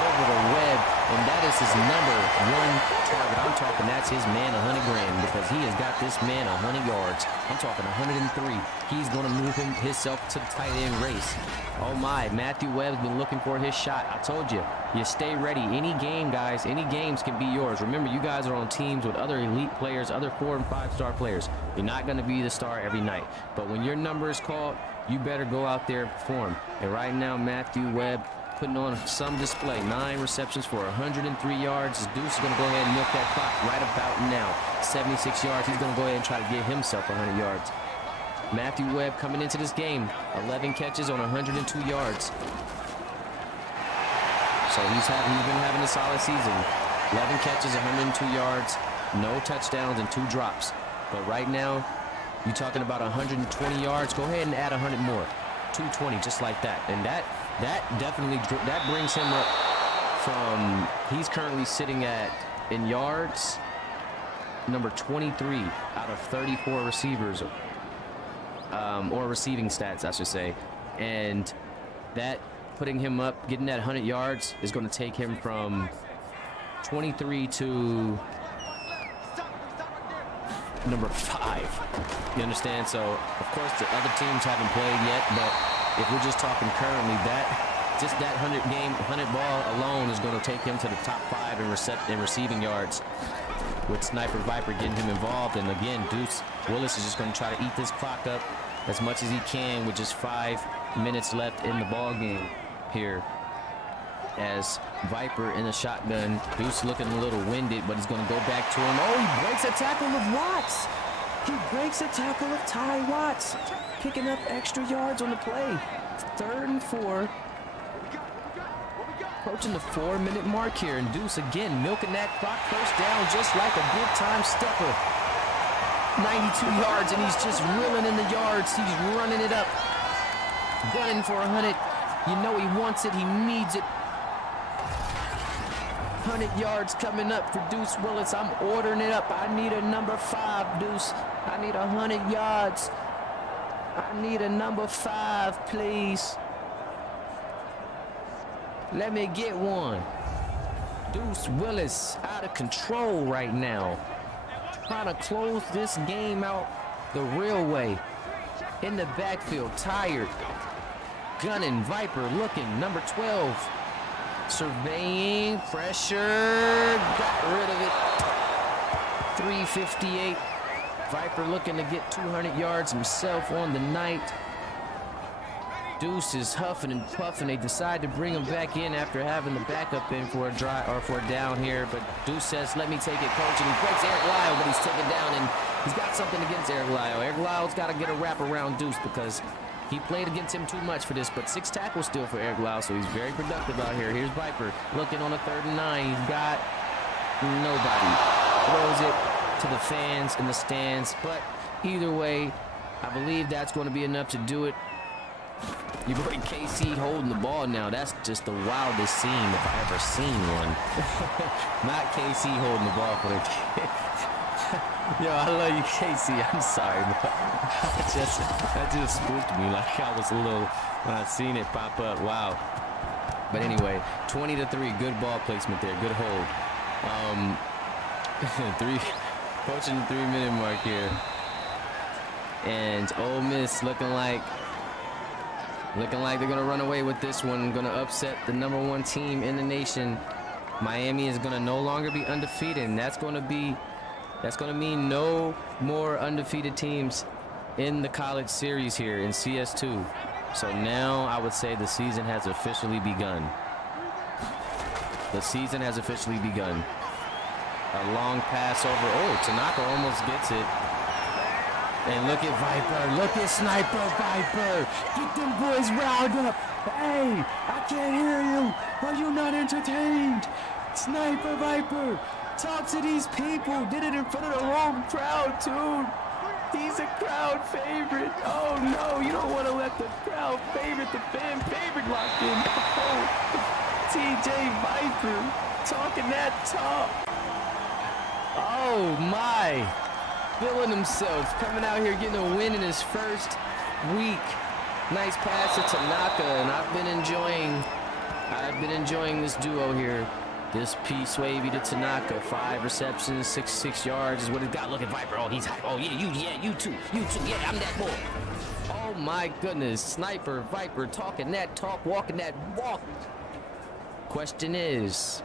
over the web, and that is his #1 target. I'm talking that's his man 100 grand, because he has got this man 100 yards. I'm talking 103. He's going to move himself to the tight end race. Oh my, Matthew Webb's been looking for his shot. I told you, you stay ready. Any game, guys, any games can be yours. Remember, you guys are on teams with other elite players, other 4- and 5-star players. You're not going to be the star every night. But when your number is called, you better go out there and perform. And right now, Matthew Webb putting on some display. 9 receptions for 103 yards. Deuce is going to go ahead and milk that clock right about now. 76 yards. He's going to go ahead and try to get himself 100 yards. Matthew Webb coming into this game, 11 catches on 102 yards. So he's been having a solid season. 11 catches, 102 yards, no touchdowns, and 2 drops. But right now, you're talking about 120 yards. Go ahead and add 100 more. 220, just like that. And that definitely brings him up from, he's currently sitting at, in yards, number 23 out of 34 receivers, or receiving stats, I should say. And that putting him up, getting that 100 yards is going to take him from 23 to number 5. You understand? So, of course, the other teams haven't played yet, but if we're just talking currently, just that 100 ball alone is going to take him to the top 5 in receiving yards, with Sniper Viper getting him involved. And again, Deuce Willis is just going to try to eat this clock up as much as he can with just 5 minutes left in the ball game here. As Viper in the shotgun, Deuce looking a little winded, but he's going to go back to him. Oh, he breaks a tackle of Watts. He breaks a tackle of Ty Watts, picking up extra yards on the play. 3rd and 4. Approaching the 4-minute mark here, and Deuce again milking that clock. First down, just like a big time stepper. 92 yards, and he's just reeling in the yards. He's running it up, gunning for 100. You know he wants it, he needs it. 100 yards coming up for Deuce Willis. I'm ordering it up. I need a number 5, Deuce. I need 100 yards. I need a number 5, please. Let me get one. Deuce Willis out of control right now. Trying to close this game out the real way. In the backfield, tired. Gunning, Viper looking, number 12. Surveying, pressure, got rid of it. 3:58. Viper looking to get 200 yards himself on the night. Deuce is huffing and puffing. They decide to bring him back in after having the backup in for a for a down here. But Deuce says, "Let me take it, coach." And he breaks Eric Lyle, but he's taken down, and he's got something against Eric Lyle. Eric Lyle's got to get a wrap around Deuce because he played against him too much for this. But 6 tackles still for Eric Lyle, so he's very productive out here. Here's Viper looking on a 3rd and 9. He's got nobody. Throws it to the fans in the stands. But either way, I believe that's going to be enough to do it. Your boy KC holding the ball now. That's just the wildest scene if I ever seen one. Not KC holding the ball for the kid. Yo, I love you, KC. I'm sorry, but that just spooked me like I was a little when I seen it pop up. Wow. But anyway, 20-3. Good ball placement there. Good hold. Approaching the 3-minute mark here. And Ole Miss looking like they're going to run away with this one. Going to upset the #1 team in the nation. Miami is going to no longer be undefeated. And that's going to mean no more undefeated teams in the college series here in CS2. So now I would say the season has officially begun. The season has officially begun. A long pass over. Oh, Tanaka almost gets it. And look at Viper. Look at Sniper Viper. Get them boys riled up. Hey, I can't hear you. Are you not entertained? Sniper Viper. Talk to these people. Did it in front of the home crowd, too. He's a crowd favorite. Oh, no. You don't want to let the crowd favorite, the fan favorite lock in. Oh, TJ Viper talking that talk. Oh, my. Feeling himself, coming out here getting a win in his first week. Nice pass to Tanaka, and I've been enjoying this duo here. This piece wavy to Tanaka, 5 receptions, 66 yards is what he's got. Look at Viper. Oh, he's high. Oh yeah, you too. Yeah, I'm that boy. Oh my goodness, Sniper Viper talking that talk, walking that walk. Question is,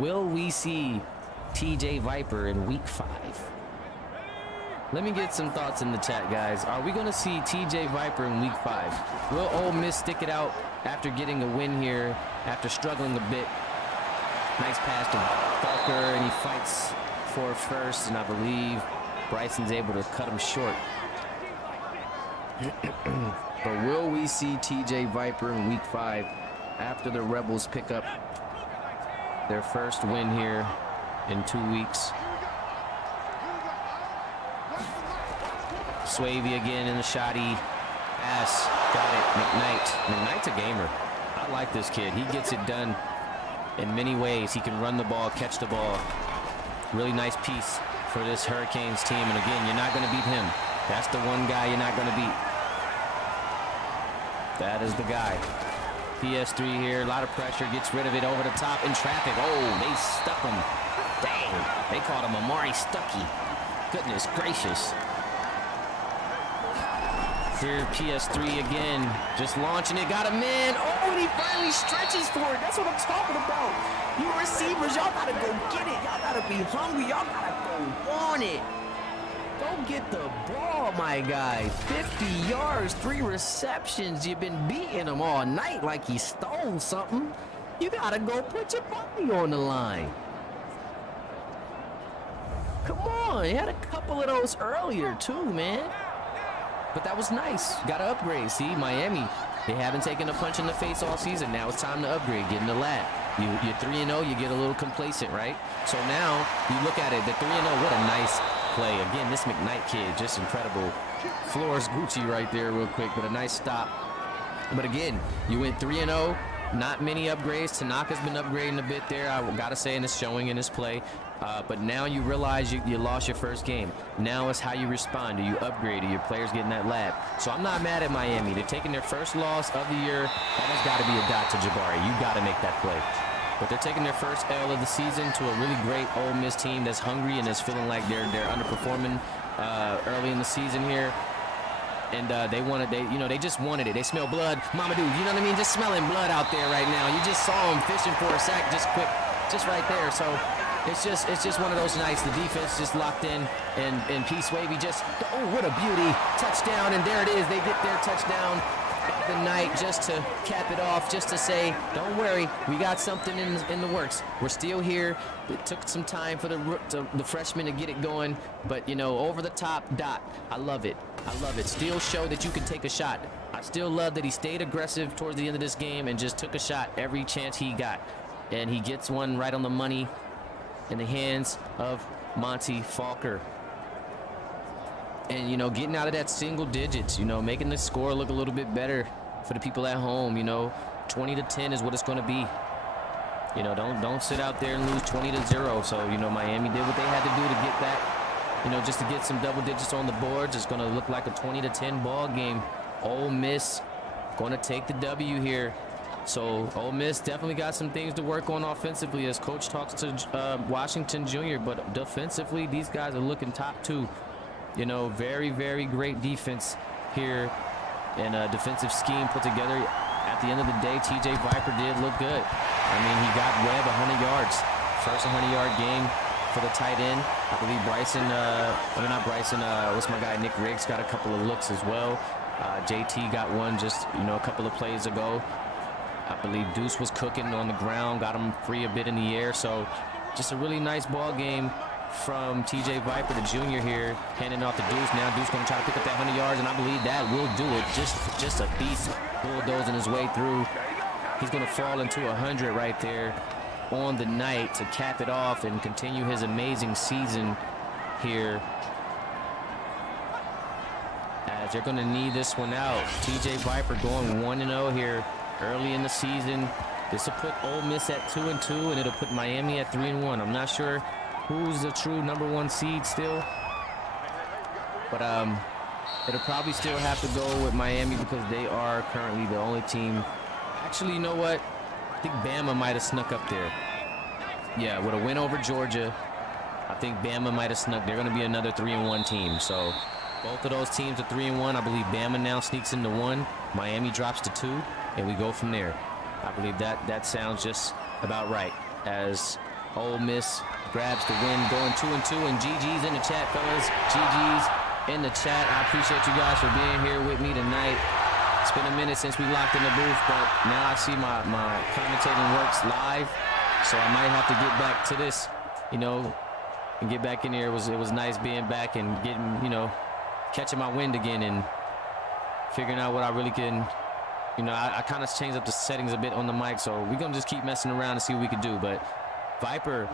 will we see TJ Viper in week 5? Let me get some thoughts in the chat, guys. Are we going to see TJ Viper in week 5? Will Ole Miss stick it out after getting a win here, after struggling a bit? Nice pass to Falker, and he fights for first, and I believe Bryson's able to cut him short. But will we see TJ Viper in week 5 after the Rebels pick up their first win here in 2 weeks? Swavey again in the shoddy pass. Got it. McKnight's a gamer. I like this kid. He gets it done in many ways. He can run the ball, catch the ball. Really nice piece for this Hurricanes team. And again, you're not going to beat him. That's the one guy you're not going to beat. That is the guy. PS3 here. A lot of pressure. Gets rid of it over the top in traffic. Oh, they stuck him. Dang. They called him Amari Stuckey. Goodness gracious. Here, PS3 again, just launching it, got him in. Oh, and he finally stretches for it. That's what I'm talking about. You receivers, y'all gotta go get it. Y'all gotta be hungry. Y'all gotta go want it. Go get the ball, my guy. 50 yards, 3 receptions. You've been beating him all night like he stole something. You gotta go put your body on the line. Come on, he had a couple of those earlier too, man. But that was nice. Got to upgrade. See, Miami, they haven't taken a punch in the face all season. Now it's time to upgrade, get in the lab. You're 3-0, you get a little complacent, right? So now you look at it, the 3-0, what a nice play. Again, this McKnight kid, just incredible. Flores Gucci right there real quick, but a nice stop. But again, you went 3-0. Not many upgrades. Tanaka's been upgrading a bit there, I got to say, and it's showing in his play. But now you realize you lost your first game. Now it's how you respond. Do you upgrade? Do your players getting that lab? So I'm not mad at Miami. They're taking their first loss of the year. Almost got to be a dot to Jabari. You got to make that play. But they're taking their first L of the season to a really great Ole Miss team that's hungry and is feeling like they're underperforming early in the season here. And they just wanted it. They smell blood. Mamadou, you know what I mean? Just smelling blood out there right now. You just saw him fishing for a sack just quick, just right there. So it's just one of those nights. The defense just locked in, and Peace Wavy just, oh, what a beauty. Touchdown, and there it is. They get their touchdown of the night just to cap it off, just to say, don't worry, we got something in the works. We're still here. It took some time for the freshmen to get it going, but, you know, over the top dot. I love it. I love it. Still show that you can take a shot. I still love that he stayed aggressive towards the end of this game and just took a shot every chance he got. And he gets one right on the money in the hands of Monty Falker. And, you know, getting out of that single digits, you know, making the score look a little bit better for the people at home. You know, 20-10 is what it's going to be. You know, don't sit out there and lose 20-0. So, you know, Miami did what they had to do to get that, you know, just to get some double digits on the boards. It's going to look like a 20-10 ball game. Ole Miss going to take the W here. So Ole Miss definitely got some things to work on offensively as coach talks to Washington Jr. But defensively, these guys are looking top two. You know, very, very great defense here, and a defensive scheme put together. At the end of the day, TJ Viper did look good. I mean, he got Webb 100 yards. First 100-yard game for the tight end. I believe what's my guy, Nick Riggs got a couple of looks as well. JT got one just, you know, a couple of plays ago. I believe Deuce was cooking on the ground, got him free a bit in the air. So just a really nice ball game from TJ Viper, the junior here, handing off to Deuce. Now Deuce going to try to pick up that 100 yards, and I believe that will do it. Just a beast bulldozing his way through. He's going to fall into 100 right there on the night to cap it off and continue his amazing season here, as they're going to need this one out. TJ Viper going 1-0 here early in the season. This will put Ole Miss at 2-2, and it'll put Miami at 3-1. I'm not sure who's the true #1 seed still, but it'll probably still have to go with Miami because they are currently the only team. Actually, you know what? I think Bama might have snuck up there. Yeah, with a win over Georgia, I think Bama might have snuck. They're going to be another 3-1 team. So both of those teams are 3-1. I believe Bama now sneaks into 1. Miami drops to 2, and we go from there. I believe that sounds just about right, as Ole Miss grabs the win, going 2-2, and GG's in the chat, fellas. GG's in the chat. I appreciate you guys for being here with me tonight. It's been a minute since we locked in the booth, but now I see my commentating works live, so I might have to get back to this, you know, and get back in here. It was nice being back and getting, you know, catching my wind again and figuring out what I really can. You know, I kind of changed up the settings a bit on the mic, so we're going to just keep messing around and see what we can do. But Viper,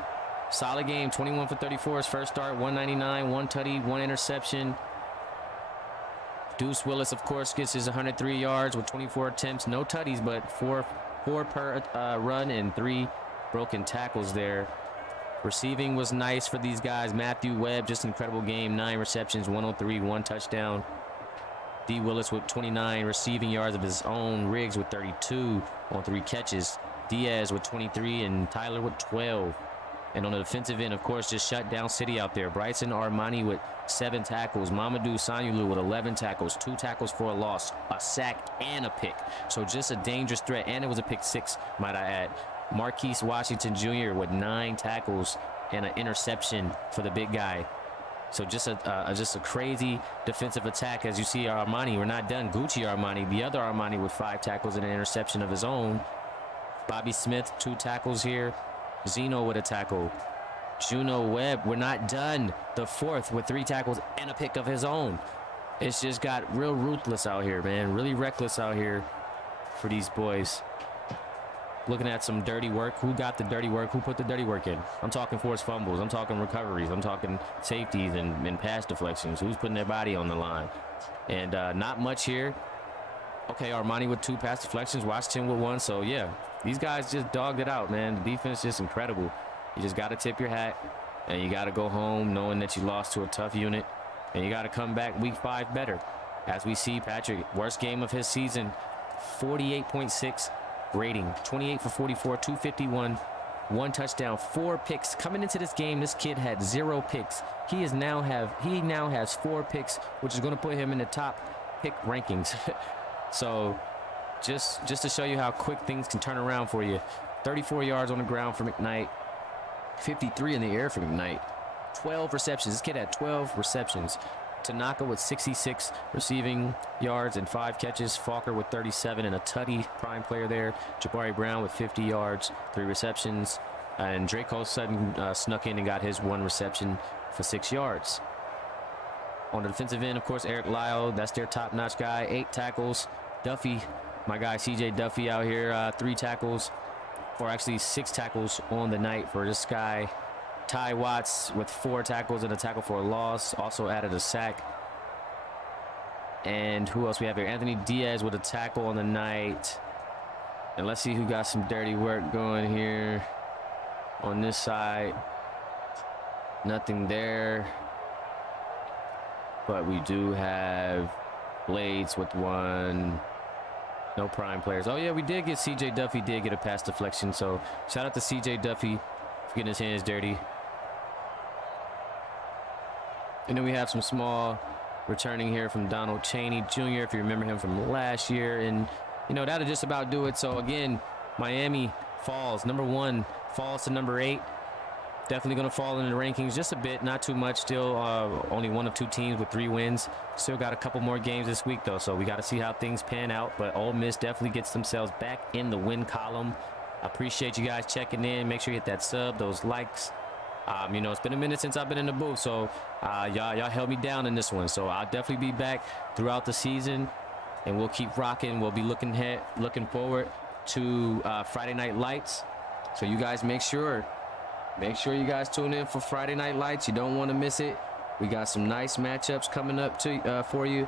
solid game, 21 for 34 his first start, 199, 1 tutty, 1 interception. Deuce Willis, of course, gets his 103 yards with 24 attempts. No tutties, but four per run and 3 broken tackles there. Receiving was nice for these guys. Matthew Webb, just an incredible game, 9 receptions, 103, 1 touchdown. D. Willis with 29 receiving yards of his own. Riggs with 32 on 3 catches. Diaz with 23 and Tyler with 12. And on the defensive end, of course, just shut down City out there. Bryson Armani with 7 tackles. Mamadou Sanyulu with 11 tackles, 2 tackles for a loss, a sack, and a pick. So just a dangerous threat, and it was a pick 6, might I add. Marquise Washington Jr. with 9 tackles and an interception for the big guy. So just a crazy defensive attack. As you see, Armani, we're not done. Gucci Armani, the other Armani, with 5 tackles and an interception of his own. Bobby Smith, 2 tackles here. Zeno with a tackle. Juno Webb, we're not done. The 4th with 3 tackles and a pick of his own. It's just got real ruthless out here, man. Really reckless out here for these boys. Looking at some dirty work. Who got the dirty work? Who put the dirty work in? I'm talking forced fumbles. I'm talking recoveries. I'm talking safeties and pass deflections. Who's putting their body on the line? And not much here. Okay, Armani with 2 pass deflections. Washington with 1. So, yeah, these guys just dogged it out, man. The defense is just incredible. You just got to tip your hat, and you got to go home knowing that you lost to a tough unit, and you got to come back week 5 better. As we see, Patrick, worst game of his season, 48.6 rating, 28 for 44, 251, 1 touchdown, 4 picks. Coming into this game, this kid had 0 picks. He now has 4 picks, which is going to put him in the top pick rankings. So just to show you how quick things can turn around for you. 34 yards on the ground for McKnight. 53 in the air for McKnight. 12 receptions. This kid had 12 receptions. Tanaka with 66 receiving yards and 5 catches. Falker with 37 and a tutty, prime player there. Jabari Brown with 50 yards, 3 receptions. And Draco Sutton snuck in and got his 1 reception for 6 yards. On the defensive end, of course, Eric Lyle, that's their top-notch guy, 8 tackles. Duffy, my guy CJ Duffy out here, 3 tackles, or actually 6 tackles on the night for this guy. Ty Watts with 4 tackles and a tackle for a loss, also added a sack. And who else we have here? Anthony Diaz with a tackle on the night. And let's see who got some dirty work going here on this side. Nothing there. But we do have Blades with 1. No prime players. Oh, yeah, we did get CJ Duffy, did get a pass deflection. So shout out to CJ Duffy for getting his hands dirty. And then we have some small returning here from Donald Chaney Jr., if you remember him from last year. And, you know, that'll just about do it. So, again, Miami falls. Number 1 falls to number 8. Definitely going to fall in the rankings just a bit, not too much. Still only one of 2 teams with 3 wins. Still got a couple more games this week, though, so we got to see how things pan out. But Ole Miss definitely gets themselves back in the win column. I appreciate you guys checking in. Make sure you hit that sub, those likes. You know, it's been a minute since I've been in the booth, so y'all held me down in this one. So I'll definitely be back throughout the season, and we'll keep rocking. We'll be looking forward to Friday Night Lights. So you guys make sure you guys tune in for Friday Night Lights. You don't want to miss it. We got some nice matchups coming up for you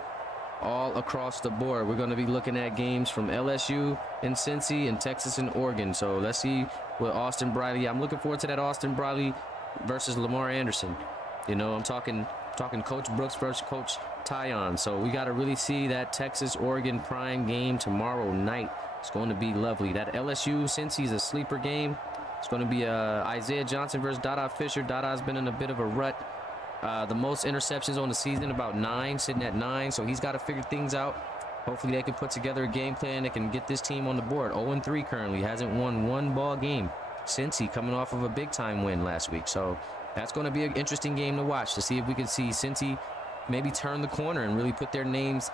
all across the board. We're going to be looking at games from LSU and Cincy and Texas and Oregon. So let's see what Austin Briley. I'm looking forward to that Austin Briley versus Lamar Anderson. You know, I'm talking Coach Brooks versus Coach Tyon. So we got to really see that Texas-Oregon prime game tomorrow night. It's going to be lovely. That LSU Cincy is a sleeper game. It's going to be Isaiah Johnson versus Dada Fisher. Dada's been in a bit of a rut. The most interceptions on the season, about 9, sitting at 9. So he's got to figure things out. Hopefully they can put together a game plan that can get this team on the board. 0-3 currently. Hasn't won 1 ball game. Cincy coming off of a big-time win last week. So that's going to be an interesting game to watch to see if we can see Cincy maybe turn the corner and really put their names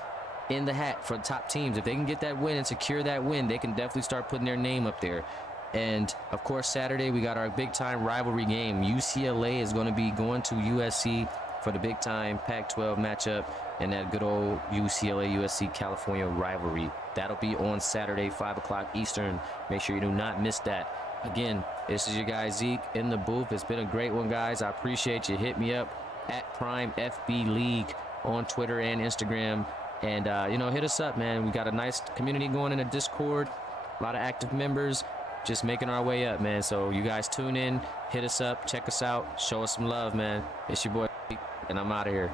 in the hat for top teams. If they can get that win and secure that win, they can definitely start putting their name up there. And, of course, Saturday we got our big-time rivalry game. UCLA is going to be going to USC for the big-time Pac-12 matchup and that good old UCLA-USC California rivalry. That'll be on Saturday, 5 o'clock Eastern. Make sure you do not miss that. Again, this is your guy Zeke in the booth. It's been a great one, guys. I appreciate you. Hit me up at Prime FB League on Twitter and Instagram. And, you know, hit us up, man. We got a nice community going in the Discord. A lot of active members. Just making our way up, man. So you guys tune in, hit us up, check us out, show us some love, man. It's your boy, and I'm out of here.